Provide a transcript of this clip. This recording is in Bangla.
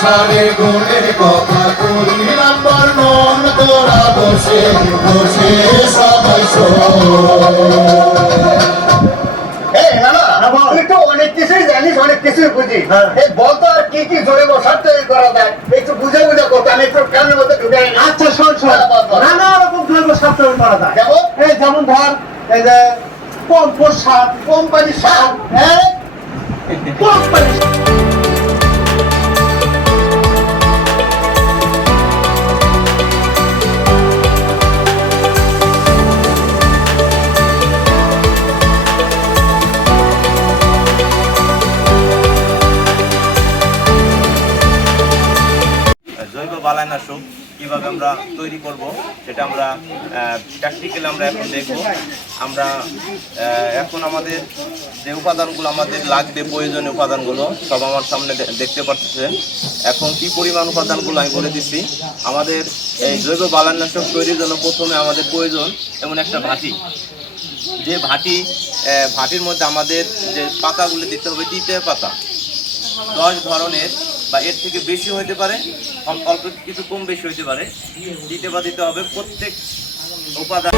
সারে গুণের কথা করিলাম বর্ণন তোরা বসে বসে সবাই অনেক কিছুই জানিস, অনেক কিছুই বুঝি। এই বলতো আর কি কি জোরে বসার তৈরি করা যায় একটু বুঝে বুঝে করতে, আমি একটু কানের মধ্যে ঢুকে। আচ্ছা শোন শোন, নানা রকম জৈব সার তৈরি করা যায়। যেমন এই যেমন ধর এই যে কম্পোস্ট সার, কোম্পানি সার, হ্যাঁ কোম্পানি জৈব বালাইনাশক কীভাবে আমরা তৈরি করব সেটা আমরা প্র্যাকটিক্যালি আমরা এখন দেখব। আমরা এখন আমাদের যে উপাদানগুলো আমাদের লাগবে, প্রয়োজনীয় উপাদানগুলো সব আমার সামনে দেখতে পাচ্ছেন। এখন কি পরিমাণ উপাদানগুলো আমি বলে দিচ্ছি। আমাদের এই জৈব বালাইনাশক তৈরির জন্য প্রথমে আমাদের প্রয়োজন এমন একটা ভাটি, যে ভাটির মধ্যে আমাদের যে পাতাগুলো দিতে হবে তিতে পাতা 10 ধরনের বা এর থেকে বেশি হতে পারে, অল্প কিছু কম বেশি হতে পারে। দিতে হবে প্রত্যেক উপাদান।